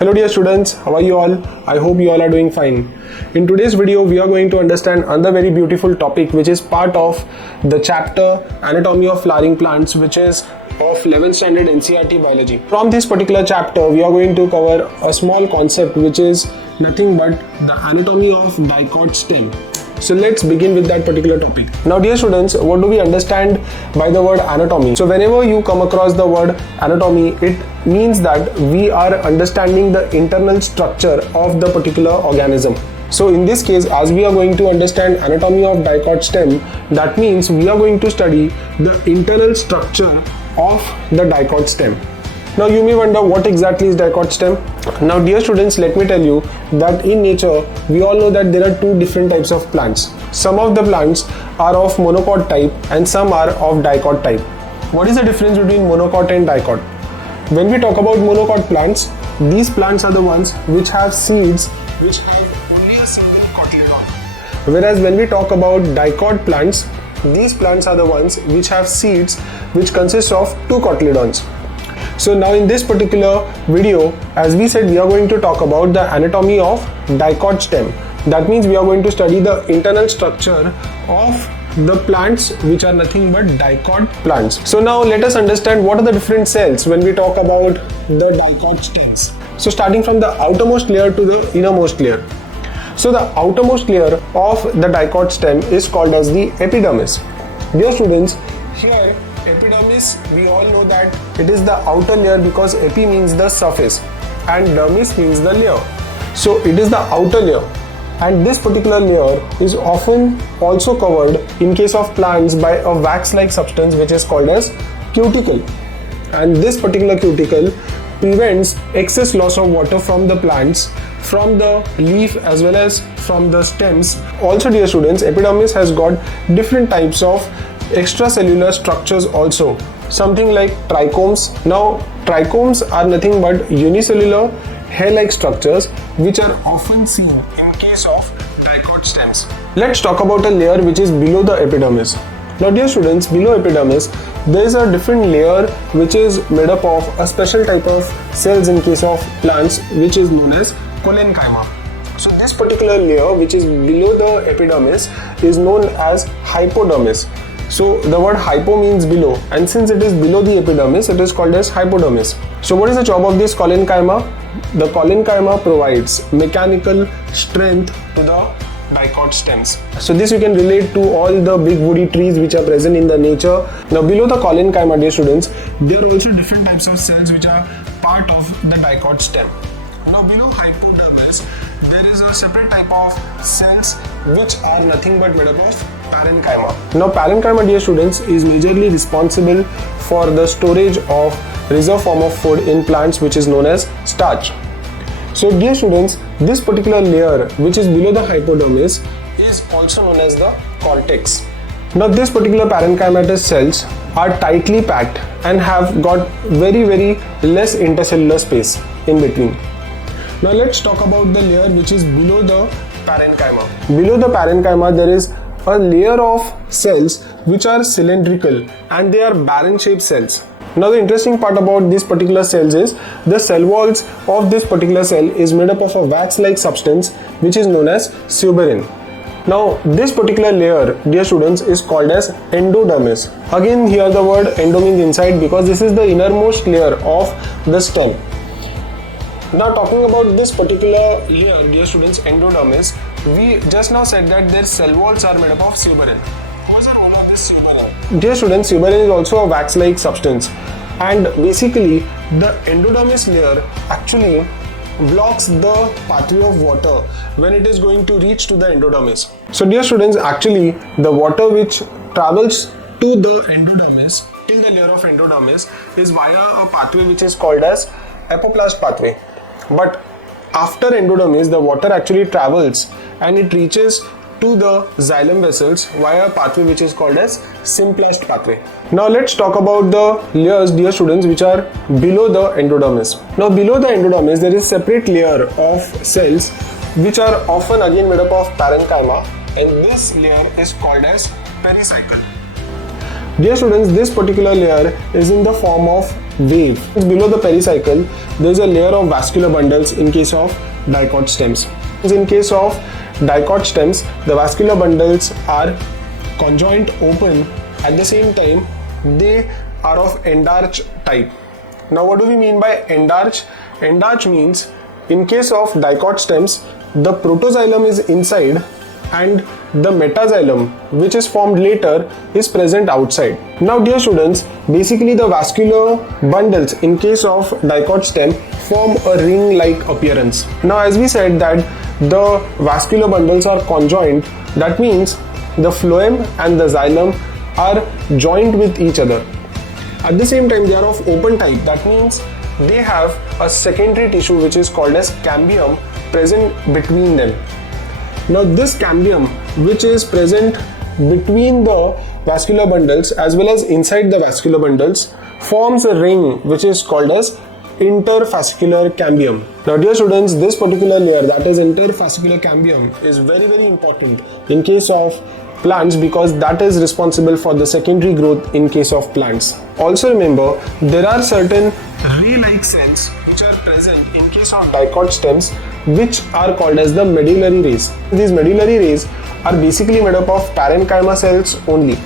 Hello dear students, how are you all? I hope you all are doing fine. In today's video, we are going to understand another very beautiful topic which is part of the chapter Anatomy of Flowering Plants, which is of 11th standard NCERT biology. From this particular chapter, we are going to cover a small concept which is nothing but the anatomy of dicot stem. So let's begin with that particular topic. Now dear students, what do we understand by the word anatomy? So whenever you come across the word anatomy, it means that we are understanding the internal structure of the particular organism. So in this case, as we are going to understand anatomy of dicot stem, that means we are going to study the internal structure of the dicot stem. Now you may wonder what exactly is dicot stem. Now dear students, let me tell you that in nature we all know that there are two different types of plants. Some of the plants are of monocot type and some are of dicot type. What is the difference between monocot and dicot? When we talk about monocot plants, these plants are the ones which have seeds which have only a single cotyledon. Whereas when we talk about dicot plants, these plants are the ones which have seeds which consist of two cotyledons. So now in this particular video, as we said, we are going to talk about the anatomy of dicot stem. That means we are going to study the internal structure of the plants which are nothing but dicot plants. So now let us understand what are the different cells when we talk about the dicot stems. So starting from the outermost layer to the innermost layer. So the outermost layer of the dicot stem is called as the epidermis. Dear students, here epidermis, we all know that it is the outer layer because epi means the surface and dermis means the layer. So it is the outer layer, and this particular layer is often also covered in case of plants by a wax-like substance which is called as cuticle. And this particular cuticle prevents excess loss of water from the plants, from the leaf as well as from the stems. Also dear students, epidermis has got different types of extracellular structures also, something like trichomes. Now trichomes are nothing but unicellular hair-like structures which are often seen in case of dicot stems. Let's talk about a layer which is below the epidermis. Now dear students, below epidermis there is a different layer which is made up of a special type of cells in case of plants which is known as collenchyma. So this particular layer which is below the epidermis is known as hypodermis. So the word hypo means below, and since it is below the epidermis, it is called as hypodermis. So what is the job of this collenchyma? The collenchyma provides mechanical strength to the dicot stems. So this you can relate to all the big woody trees which are present in the nature. Now below the collenchyma, dear students, there are also different types of cells which are part of the dicot stem. Now below hypodermis, there is a separate type of cells which are nothing but made up of parenchyma. Now parenchyma, dear students, is majorly responsible for the storage of reserve form of food in plants which is known as starch. So dear students, this particular layer which is below the hypodermis is also known as the cortex. Now this particular parenchymatous cells are tightly packed and have got very less intercellular space in between. Now let's talk about the layer which is below the parenchyma. Below the parenchyma there is a layer of cells which are cylindrical and they are barren shaped cells. Now the interesting part about these particular cells is the cell walls of this particular cell is made up of a wax-like substance which is known as suberin. Now this particular layer, dear students, is called as endodermis. Again here the word endo means inside because this is the innermost layer of the stem. Now talking about this particular layer, dear students, endodermis, we just now said that their cell walls are made up of suberin. What is the role of this suberin? Dear students, suberin is also a wax-like substance, and basically the endodermis layer actually blocks the pathway of water when it is going to reach to the endodermis. So dear students, actually the water which travels to the endodermis till the layer of endodermis is via a pathway which is called as apoplast pathway. But after endodermis, the water actually travels and it reaches to the xylem vessels via a pathway which is called as symplast pathway. Now let's talk about the layers, dear students, which are below the endodermis. Now below the endodermis, there is separate layer of cells which are often again made up of parenchyma, and this layer is called as pericycle. Dear students, this particular layer is in the form of wave. Below the pericycle, there is a layer of vascular bundles in case of dicot stems. In case of dicot stems, the vascular bundles are conjoint open. At the same time, they are of endarch type. Now what do we mean by endarch? Endarch means in case of dicot stems, the protoxylem is inside and the metaxylem, which is formed later, is present outside. Now dear students, basically the vascular bundles in case of dicot stem form a ring-like appearance. Now as we said that the vascular bundles are conjoint, that means the phloem and the xylem are joined with each other. At the same time, they are of open type, that means they have a secondary tissue which is called as cambium present between them. Now this cambium, which is present between the vascular bundles as well as inside the vascular bundles, forms a ring which is called as interfascicular cambium. Now dear students, this particular layer, that is interfascicular cambium, is very important in case of plants because that is responsible for the secondary growth in case of plants. Also remember, there are certain ray-like cells which are present in case of dicot stems, which are called as the medullary rays. These medullary rays are basically made up of parenchyma cells only,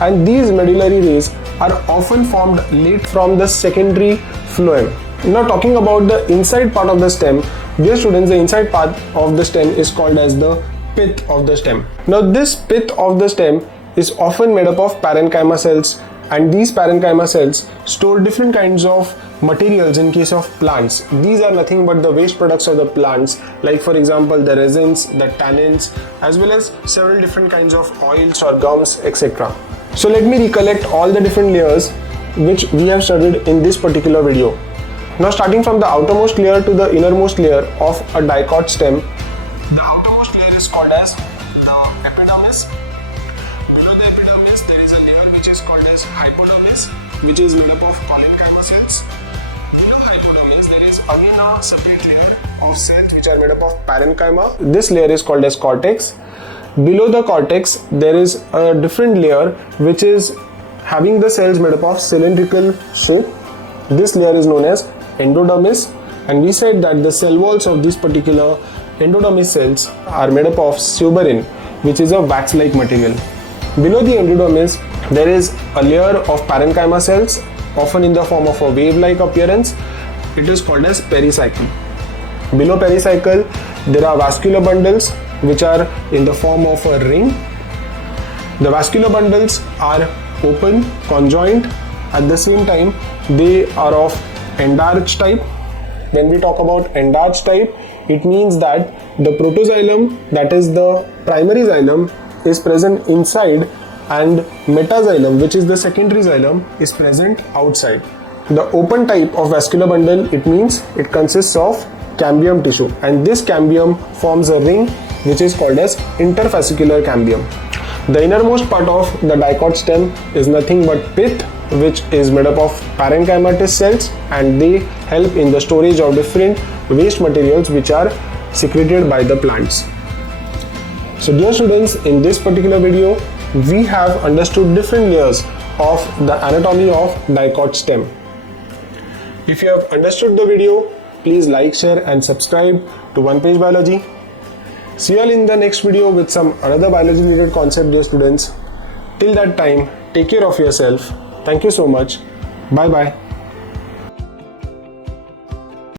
and these medullary rays are often formed late from the secondary phloem. Now talking about the inside part of the stem, dear students, the inside part of the stem is called as the pith of the stem. Now this pith of the stem is often made up of parenchyma cells, and these parenchyma cells store different kinds of materials in case of plants. These are nothing but the waste products of the plants, like for example the resins, the tannins, as well as several different kinds of oils or gums, etc. So let me recollect all the different layers which we have studied in this particular video. Now starting from the outermost layer to the innermost layer of a dicot stem, the outermost layer is called as the epidermis. Below the epidermis there is a layer which is called as hypodermis, which is made up of parenchyma cells. Below the hypodermis there is again a separate layer of cells which are made up of parenchyma. This layer is called as cortex. Below the cortex there is a different layer which is having the cells made up of cylindrical shape. This layer is known as endodermis, and we said that the cell walls of this particular endodermis cells are made up of suberin, which is a wax-like material. Below the endodermis there is a layer of parenchyma cells, often in the form of a wave-like appearance. It is called as pericycle. Below pericycle there are vascular bundles which are in the form of a ring. The vascular bundles are open, conjoint. At the same time, they are of endarch type. When we talk about endarch type, it means that the protoxylem, that is the primary xylem, is present inside, and metaxylem, which is the secondary xylem, is present outside. The open type of vascular bundle, it means it consists of cambium tissue, and this cambium forms a ring which is called as interfascicular cambium. The innermost part of the dicot stem is nothing but pith, which is made up of parenchymatous cells, and they help in the storage of different waste materials which are secreted by the plants. So dear students, in this particular video we have understood different layers of the anatomy of dicot stem. If you have understood the video, please like, share and subscribe to One Page Biology. See you all in the next video with some another biology related concept, dear students. Till that time, take care of yourself. Thank you so much. Bye bye.